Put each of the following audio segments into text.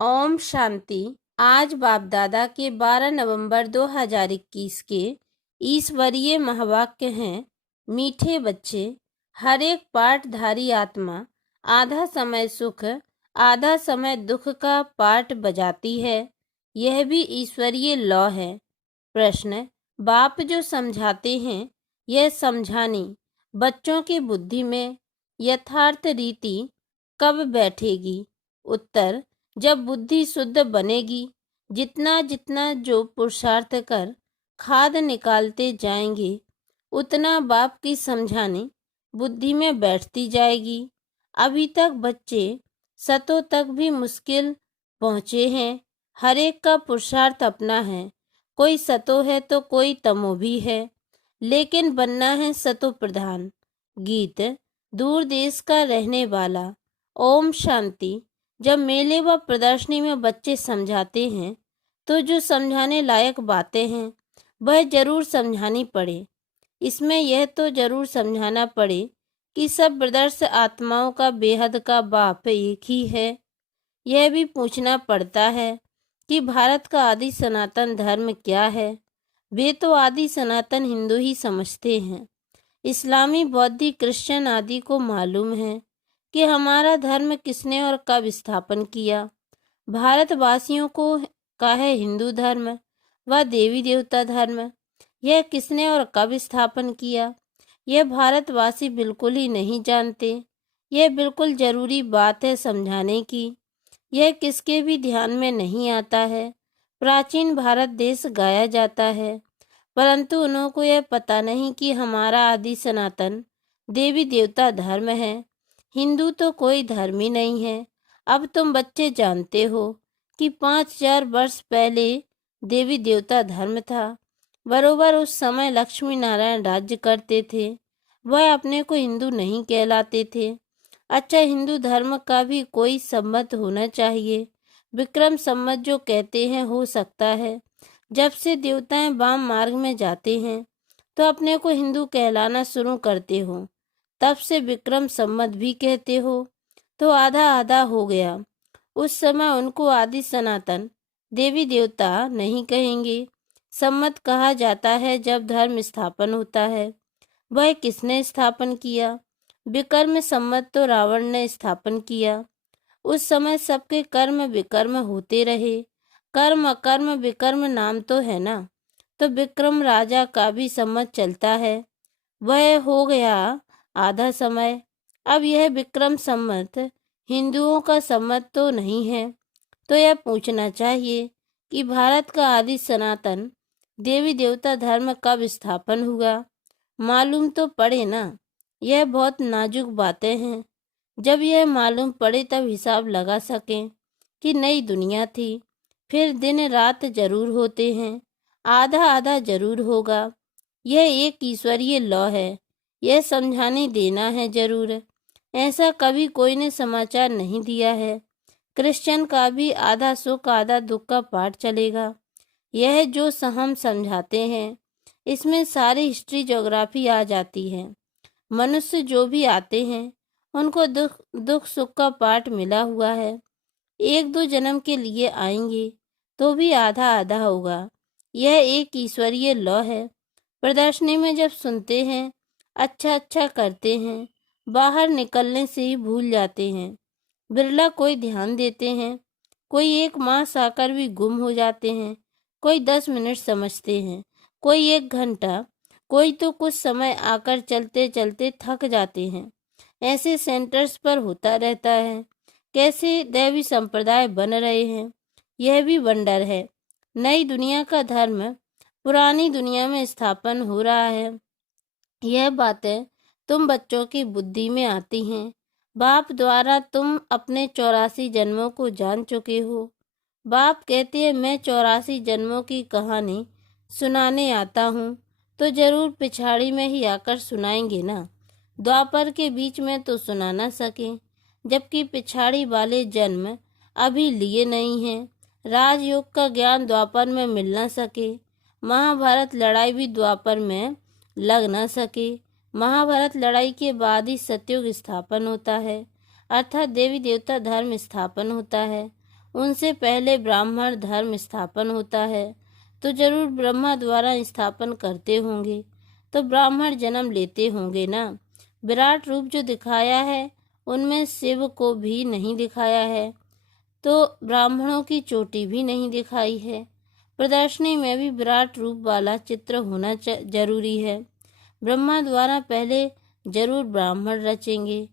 ओम शांति। आज बाप दादा के 12 नवंबर 2021 के ईश्वरीय महावाक्य हैं। मीठे बच्चे, हर एक पाठधारी आत्मा आधा समय सुख आधा समय दुख का पाठ बजाती है। यह भी ईश्वरीय लॉ है। प्रश्न, बाप जो समझाते हैं यह समझानी बच्चों की बुद्धि में यथार्थ रीति कब बैठेगी? उत्तर, जब बुद्धि शुद्ध बनेगी। जितना जितना जो पुरुषार्थ कर खाद निकालते जाएंगे उतना बाप की समझानी बुद्धि में बैठती जाएगी। अभी तक बच्चे सतों तक भी मुश्किल पहुँचे हैं। हर एक का पुरुषार्थ अपना है। कोई सतो है तो कोई तमो भी है, लेकिन बनना है सतो प्रधान। गीत, दूर देश का रहने वाला। ओम शांति। जब मेले व प्रदर्शनी में बच्चे समझाते हैं तो जो समझाने लायक बातें हैं वह जरूर समझानी पड़े। इसमें यह तो जरूर समझाना पड़े कि सब ब्रदर्स आत्माओं का बेहद का बाप एक ही है। यह भी पूछना पड़ता है कि भारत का आदि सनातन धर्म क्या है। वे तो आदि सनातन हिंदू ही समझते हैं। इस्लामी, बौद्धी, क्रिश्चियन आदि को मालूम है कि हमारा धर्म किसने और कब स्थापन किया। भारतवासियों को का है हिंदू धर्म व देवी देवता धर्म। यह किसने और कब स्थापन किया यह भारतवासी बिल्कुल ही नहीं जानते। यह बिल्कुल जरूरी बात है समझाने की। यह किसके भी ध्यान में नहीं आता है। प्राचीन भारत देश गाया जाता है, परंतु उन्हों को यह पता नहीं कि हमारा आदि सनातन देवी देवता धर्म है। हिंदू तो कोई धर्म ही नहीं है। अब तुम बच्चे जानते हो कि 5000 वर्ष पहले देवी देवता धर्म था। बरोबर उस समय लक्ष्मी नारायण राज्य करते थे। वह अपने को हिंदू नहीं कहलाते थे। अच्छा, हिंदू धर्म का भी कोई सम्मत होना चाहिए। विक्रम सम्मत जो कहते हैं हो सकता है। जब से देवताएं वाम मार्ग में जाते हैं तो अपने को हिंदू कहलाना शुरू करते हो, तब से विक्रम सम्मत भी कहते हो, तो आधा आधा हो गया। उस समय उनको आदि सनातन देवी देवता नहीं कहेंगे। सम्मत कहा जाता है जब धर्म स्थापन होता है। वह किसने स्थापन किया? विकर्म सम्मत तो रावण ने स्थापन किया। उस समय सबके कर्म विकर्म होते रहे। कर्म अकर्म विकर्म नाम तो है ना। तो विक्रम राजा का भी सम्मत चलता है। वह हो गया आधा समय। अब यह विक्रम सम्मत हिंदुओं का सम्मत तो नहीं है। तो यह पूछना चाहिए कि भारत का आदि सनातन देवी देवता धर्म कब स्थापन हुआ। मालूम तो पड़े ना। यह बहुत नाजुक बातें हैं। जब यह मालूम पड़े तब हिसाब लगा सकें कि नई दुनिया थी। फिर दिन रात जरूर होते हैं, आधा आधा जरूर होगा। यह एक ईश्वरीय लॉ है। यह समझाने देना है जरूर। ऐसा कभी कोई ने समाचार नहीं दिया है। क्रिश्चियन का भी आधा सुख आधा दुख का पाठ चलेगा। यह जो हम समझाते हैं इसमें सारी हिस्ट्री ज्योग्राफी आ जाती है। मनुष्य जो भी आते हैं उनको दुख दुख सुख का पाठ मिला हुआ है। एक दो जन्म के लिए आएंगे तो भी आधा आधा होगा। यह एक ईश्वरीय लॉ है। प्रदर्शनी में जब सुनते हैं अच्छा अच्छा करते हैं, बाहर निकलने से ही भूल जाते हैं। बिरला कोई ध्यान देते हैं। कोई एक मास आकर भी गुम हो जाते हैं। कोई 10 मिनट समझते हैं, कोई 1 घंटा, कोई तो कुछ समय आकर चलते चलते थक जाते हैं। ऐसे सेंटर्स पर होता रहता है। कैसे दैवी संप्रदाय बन रहे हैं, यह भी वंडर है। नई दुनिया का धर्म पुरानी दुनिया में स्थापन हो रहा है। यह बातें तुम बच्चों की बुद्धि में आती हैं। बाप द्वारा तुम अपने 84 जन्मों को जान चुके हो। बाप कहते हैं मैं 84 जन्मों की कहानी सुनाने आता हूँ, तो जरूर पिछाड़ी में ही आकर सुनाएंगे ना। द्वापर के बीच में तो सुना ना सके, जबकि पिछाड़ी वाले जन्म अभी लिए नहीं हैं। राजयोग का ज्ञान द्वापर में मिल ना सके। महाभारत लड़ाई भी द्वापर में लग ना सके। महाभारत लड़ाई के बाद ही सतयुग स्थापन होता है, अर्थात देवी देवता धर्म स्थापन होता है। उनसे पहले ब्राह्मण धर्म स्थापन होता है तो जरूर ब्रह्मा द्वारा स्थापन करते होंगे, तो ब्राह्मण जन्म लेते होंगे ना। विराट रूप जो दिखाया है उनमें शिव को भी नहीं दिखाया है, तो ब्राह्मणों की चोटी भी नहीं दिखाई है। प्रदर्शनी में भी विराट रूप वाला चित्र होना जरूरी है। ब्रह्मा द्वारा पहले जरूर ब्राह्मण रचेंगे,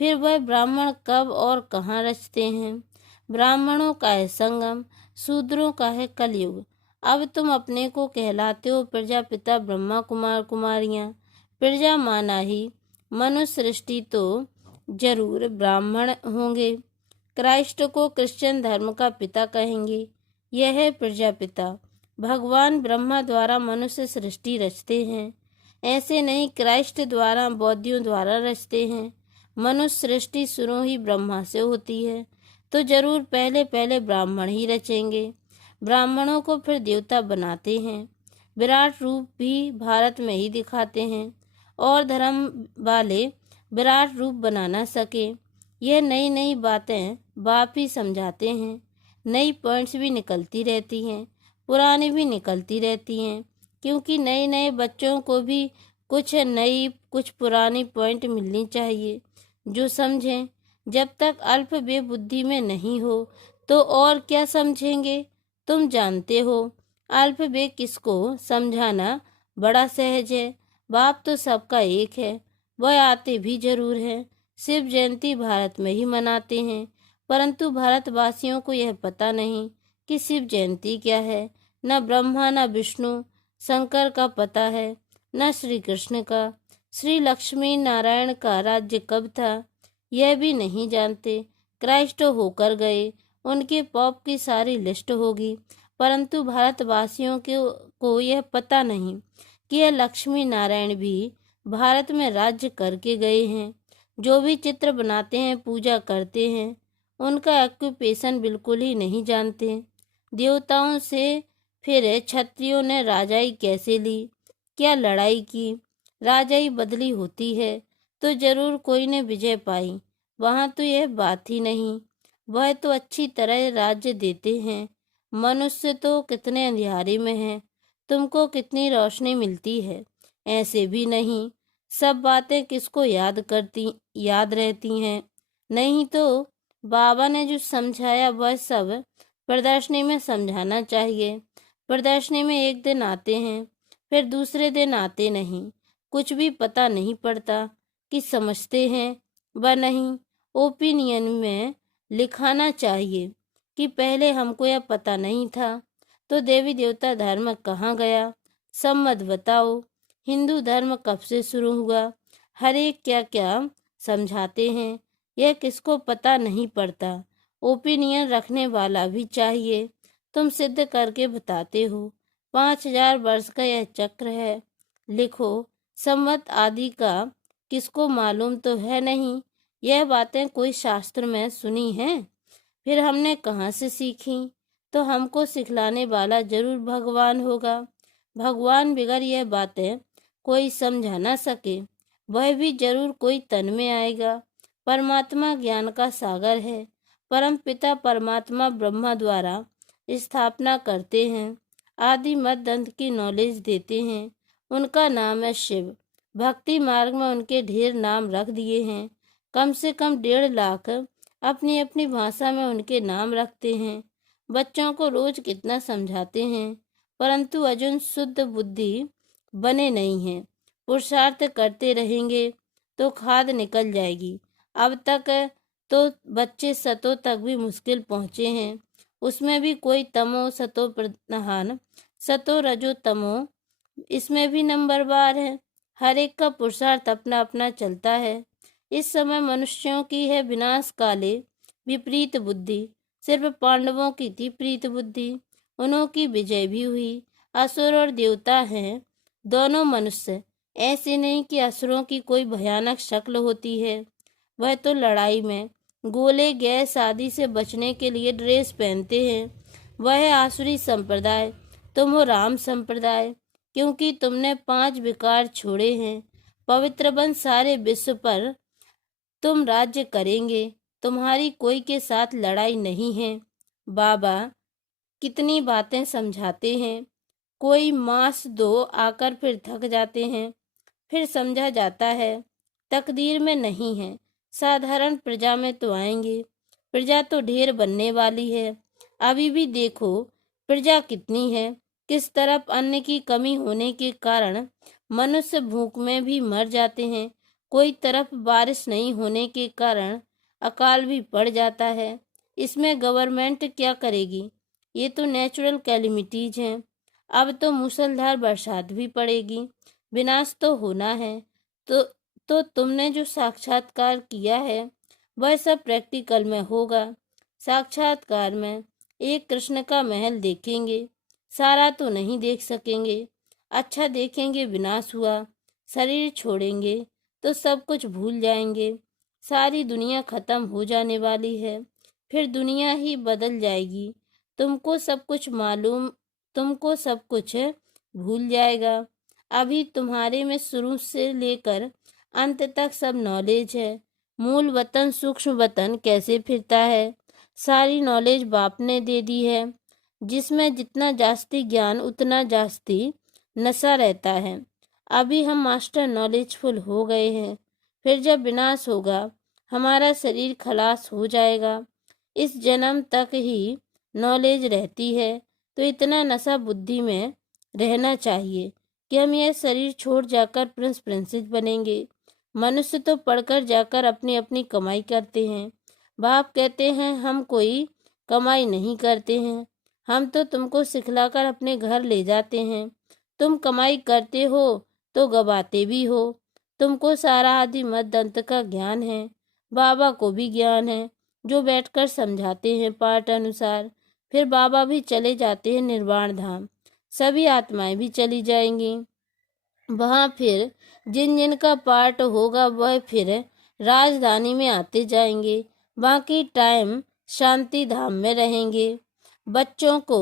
फिर वह ब्राह्मण कब और कहाँ रचते हैं। ब्राह्मणों का है संगम, शूद्रों का है कलयुग। अब तुम अपने को कहलाते हो प्रजापिता ब्रह्मा कुमार कुमारियां। प्रजा माना ही मनुष्य सृष्टि तो जरूर ब्राह्मण होंगे। क्राइस्ट को क्रिश्चियन धर्म का पिता कहेंगे। यह है प्रजापिता। भगवान ब्रह्मा द्वारा मनुष्य सृष्टि रचते हैं, ऐसे नहीं क्राइस्ट द्वारा बौद्धियों द्वारा रचते हैं। मनुष्य सृष्टि शुरू ही ब्रह्मा से होती है, तो जरूर पहले पहले ब्राह्मण ही रचेंगे। ब्राह्मणों को फिर देवता बनाते हैं। विराट रूप भी भारत में ही दिखाते हैं, और धर्म वाले विराट रूप बना ना सके। यह नई नई बातें बाप ही समझाते हैं। नई पॉइंट्स भी निकलती रहती हैं, पुरानी भी निकलती रहती हैं, क्योंकि नए नए बच्चों को भी कुछ नई कुछ पुरानी पॉइंट मिलनी चाहिए जो समझें। जब तक अल्प बेबुद्धि में नहीं हो तो और क्या समझेंगे। तुम जानते हो अल्प बे किसको समझाना बड़ा सहज है। बाप तो सबका एक है, वह आते भी जरूर हैं। शिव जयंती भारत में ही मनाते हैं, परंतु भारतवासियों को यह पता नहीं कि शिव जयंती क्या है। न ब्रह्मा न विष्णु शंकर का पता है, न श्री कृष्ण का। श्री लक्ष्मी नारायण का राज्य कब था यह भी नहीं जानते। क्राइस्ट होकर गए, उनके पॉप की सारी लिस्ट होगी, परंतु भारतवासियों को यह पता नहीं कि यह लक्ष्मी नारायण भी भारत में राज्य करके गए हैं। जो भी चित्र बनाते हैं पूजा करते हैं, उनका ऑक्यूपेशन बिल्कुल ही नहीं जानते। देवताओं से फिर क्षत्रियों ने राजाई कैसे ली, क्या लड़ाई की। राजाई बदली होती है तो जरूर कोई ने विजय पाई, वहाँ तो यह बात ही नहीं। वह तो अच्छी तरह राज्य देते हैं। मनुष्य तो कितने अंधियारे में है, तुमको कितनी रोशनी मिलती है। ऐसे भी नहीं सब बातें किसको याद रहती हैं। नहीं तो बाबा ने जो समझाया वह सब प्रदर्शनी में समझाना चाहिए। प्रदर्शनी में एक दिन आते हैं, फिर दूसरे दिन आते नहीं, कुछ भी पता नहीं पड़ता कि समझते हैं व नहीं। ओपिनियन में लिखाना चाहिए कि पहले हमको यह पता नहीं था, तो देवी देवता धर्म कहाँ गया, सब मत बताओ। हिंदू धर्म कब से शुरू हुआ, हर एक क्या क्या समझाते हैं, यह किसको पता नहीं पड़ता। ओपिनियन रखने वाला भी चाहिए। तुम सिद्ध करके बताते हो 5000 वर्ष का यह चक्र है। लिखो संवत आदि का किसको मालूम तो है नहीं। यह बातें कोई शास्त्र में सुनी हैं, फिर हमने कहाँ से सीखी। तो हमको सिखलाने वाला जरूर भगवान होगा। भगवान बिगर यह बातें कोई समझा ना सके, वह भी जरूर कोई तन में आएगा। परमात्मा ज्ञान का सागर है। परम पिता परमात्मा ब्रह्मा द्वारा स्थापना करते हैं, आदि मध्य अंत की नॉलेज देते हैं। उनका नाम है शिव। भक्ति मार्ग में उनके ढेर नाम रख दिए हैं। कम से कम 1.5 लाख अपनी अपनी भाषा में उनके नाम रखते हैं। बच्चों को रोज कितना समझाते हैं, परंतु अजुन शुद्ध बुद्धि बने नहीं हैं। पुरुषार्थ करते रहेंगे तो खाद निकल जाएगी। अब तक तो बच्चे सतों तक भी मुश्किल पहुँचे हैं, उसमें भी कोई तमो सतो प्रधान, सतो रजो तमो, इसमें भी नंबरवार है। हर एक का पुरुषार्थ अपना अपना चलता है। इस समय मनुष्यों की है विनाश काले विपरीत बुद्धि। सिर्फ पांडवों की थी प्रीत बुद्धि, उन्हों की विजय भी हुई। असुर और देवता हैं दोनों मनुष्य। ऐसे नहीं कि असुरों की कोई भयानक शक्ल होती है, वह तो लड़ाई में गोले गैस आदि से बचने के लिए ड्रेस पहनते हैं। वह है आसुरी संप्रदाय, तुम हो राम संप्रदाय, क्योंकि तुमने 5 विकार छोड़े हैं। पवित्र बन सारे विश्व पर तुम राज्य करेंगे। तुम्हारी कोई के साथ लड़ाई नहीं है, बाबा कितनी बातें समझाते हैं। कोई मास दो आकर फिर थक जाते हैं। फिर समझा जाता है तकदीर में नहीं है, साधारण प्रजा में तो आएंगे। प्रजा तो ढेर बनने वाली है। अभी भी देखो प्रजा कितनी है। किस तरफ अन्न की कमी होने के कारण मनुष्य भूख में भी मर जाते हैं। कोई तरफ बारिश नहीं होने के कारण अकाल भी पड़ जाता है। इसमें गवर्नमेंट क्या करेगी? ये तो नेचुरल कैलिमिटीज हैं। अब तो मूसलधार बरसात भी पड़ेगी। विनाश तो होना है। तो तुमने जो साक्षात्कार किया है वह सब प्रैक्टिकल में होगा। साक्षात्कार में एक कृष्ण का महल देखेंगे, सारा तो नहीं देख सकेंगे। अच्छा देखेंगे विनाश हुआ, शरीर छोड़ेंगे तो सब कुछ भूल जाएंगे। सारी दुनिया खत्म हो जाने वाली है, फिर दुनिया ही बदल जाएगी। तुमको सब कुछ भूल जाएगा। अभी तुम्हारे में शुरू से लेकर अंत तक सब नॉलेज है। मूल वतन सूक्ष्म वतन कैसे फिरता है, सारी नॉलेज बाप ने दे दी है। जिसमें जितना जास्ती ज्ञान उतना जास्ती नशा रहता है। अभी हम मास्टर नॉलेजफुल हो गए हैं। फिर जब विनाश होगा हमारा शरीर खलास हो जाएगा। इस जन्म तक ही नॉलेज रहती है, तो इतना नशा बुद्धि में रहना चाहिए कि हम यह शरीर छोड़ जाकर प्रिंस प्रिंसेस बनेंगे। मनुष्य तो पढ़कर जाकर अपनी अपनी कमाई करते हैं। बाप कहते हैं हम कोई कमाई नहीं करते हैं, हम तो तुमको सिखलाकर अपने घर ले जाते हैं। तुम कमाई करते हो तो गवाते भी हो। तुमको सारा आदि मध्य अंत का ज्ञान है। बाबा को भी ज्ञान है, जो बैठकर समझाते हैं पाठ अनुसार। फिर बाबा भी चले जाते हैं निर्वाण धाम। सभी आत्माएं भी चली जाएंगी वहां। फिर जिन जिन का पार्ट होगा वह फिर राजधानी में आते जाएंगे। बाकी टाइम शांति धाम में रहेंगे। बच्चों को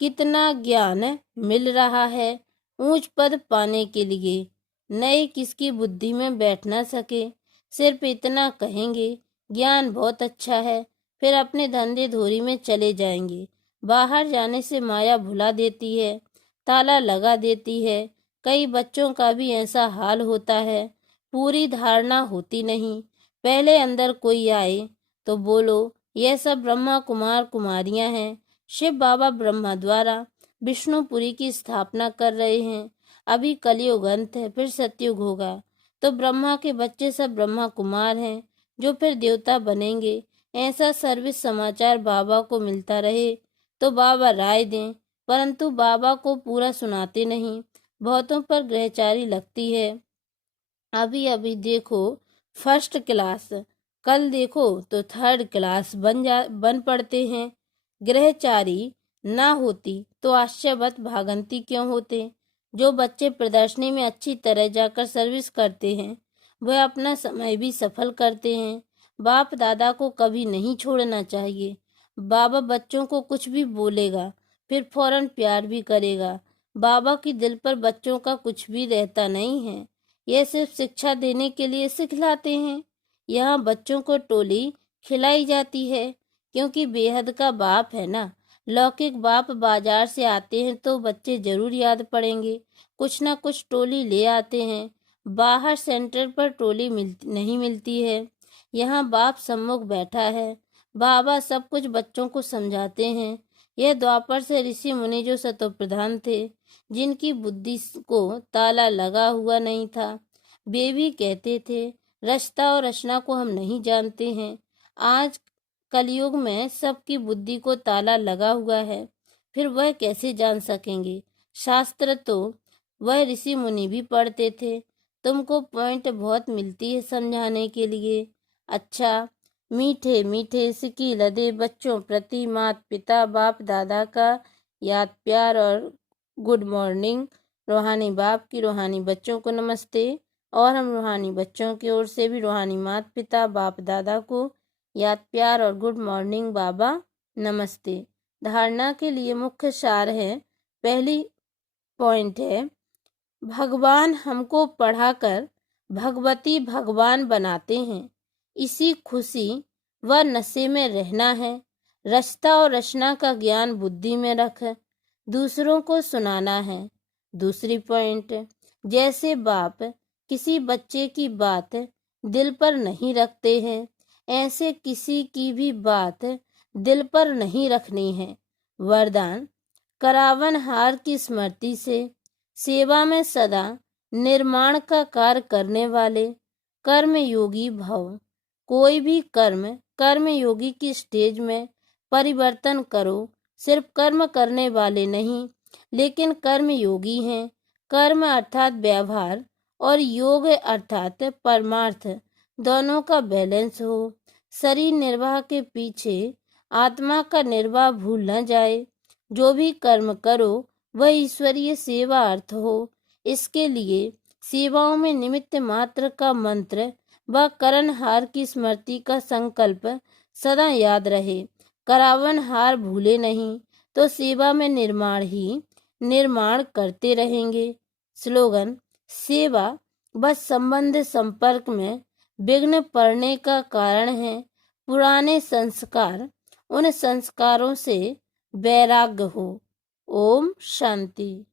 कितना ज्ञान मिल रहा है ऊंच पद पाने के लिए। नए किसकी बुद्धि में बैठ ना सके, सिर्फ इतना कहेंगे ज्ञान बहुत अच्छा है, फिर अपने धंधे धोरी में चले जाएंगे। बाहर जाने से माया भुला देती है, ताला लगा देती है। कई बच्चों का भी ऐसा हाल होता है, पूरी धारणा होती नहीं। पहले अंदर कोई आए तो बोलो यह सब ब्रह्मा कुमार कुमारियां हैं। शिव बाबा ब्रह्मा द्वारा विष्णुपुरी की स्थापना कर रहे हैं। अभी कलयुग अंत है, फिर सतयुग होगा तो ब्रह्मा के बच्चे सब ब्रह्मा कुमार हैं, जो फिर देवता बनेंगे। ऐसा सर्विस समाचार बाबा को मिलता रहे तो बाबा राय दें, परंतु बाबा को पूरा सुनाते नहीं। बहुतों पर ग्रहचारी लगती है। अभी अभी देखो फर्स्ट क्लास, कल देखो तो थर्ड क्लास बन पड़ते हैं। ग्रहचारी ना होती तो आश्चर्यवत भागंती क्यों होते। जो बच्चे प्रदर्शनी में अच्छी तरह जाकर सर्विस करते हैं वह अपना समय भी सफल करते हैं। बाप दादा को कभी नहीं छोड़ना चाहिए। बाबा बच्चों को कुछ भी बोलेगा फिर फौरन प्यार भी करेगा। बाबा की दिल पर बच्चों का कुछ भी रहता नहीं है। यह सिर्फ शिक्षा देने के लिए सिखलाते हैं। यहाँ बच्चों को टोली खिलाई जाती है, क्योंकि बेहद का बाप है ना। लौकिक बाप बाजार से आते हैं तो बच्चे जरूर याद पड़ेंगे, कुछ ना कुछ टोली ले आते हैं। बाहर सेंटर पर टोली नहीं मिलती है। यहाँ बाप सम्मुख बैठा है। बाबा सब कुछ बच्चों को समझाते हैं। यह द्वापर से ऋषि मुनि जो सतोप्रधान थे, जिनकी बुद्धि को ताला लगा हुआ नहीं था, वे भी कहते थे रचता और रचना को हम नहीं जानते हैं। आज कलयुग में सबकी बुद्धि को ताला लगा हुआ है, फिर वह कैसे जान सकेंगे। शास्त्र तो वह ऋषि मुनि भी पढ़ते थे। तुमको पॉइंट बहुत मिलती है समझाने के लिए। अच्छा, मीठे मीठे सिकी लदे बच्चों प्रति माता पिता बाप दादा का याद प्यार और गुड मॉर्निंग। रूहानी बाप की रूहानी बच्चों को नमस्ते, और हम रूहानी बच्चों की ओर से भी रूहानी माता पिता बाप दादा को याद प्यार और गुड मॉर्निंग बाबा नमस्ते। धारणा के लिए मुख्य सार है। पहली पॉइंट है, भगवान हमको पढ़ाकर भगवती भगवान बनाते हैं। इसी खुशी व नशे में रहना है। रचता और रचना का ज्ञान बुद्धि में रख, दूसरों को सुनाना है। दूसरी पॉइंट, जैसे बाप किसी बच्चे की बात दिल पर नहीं रखते हैं, ऐसे किसी की भी बात दिल पर नहीं रखनी है। वरदान, करावनहार की स्मृति से सेवा में सदा निर्माण का कार्य करने वाले कर्मयोगी भव। कोई भी कर्मयोगी की स्टेज में परिवर्तन करो। सिर्फ कर्म करने वाले नहीं, लेकिन कर्मयोगी हैं। कर्म अर्थात व्यवहार और योग अर्थात परमार्थ, दोनों का बैलेंस हो। शरीर निर्वाह के पीछे आत्मा का निर्वाह भूल न जाए। जो भी कर्म करो वह ईश्वरीय सेवा अर्थ हो। इसके लिए सेवाओं में निमित्त मात्र का मंत्र व करणहार की स्मृति का संकल्प सदा याद रहे। करावनहार भूले नहीं तो सेवा में निर्माण करते रहेंगे। स्लोगन, सेवा बस संबंध संपर्क में विघ्न पड़ने का कारण है। पुराने संस्कार, उन संस्कारों से वैराग्य हो। ओम शांति।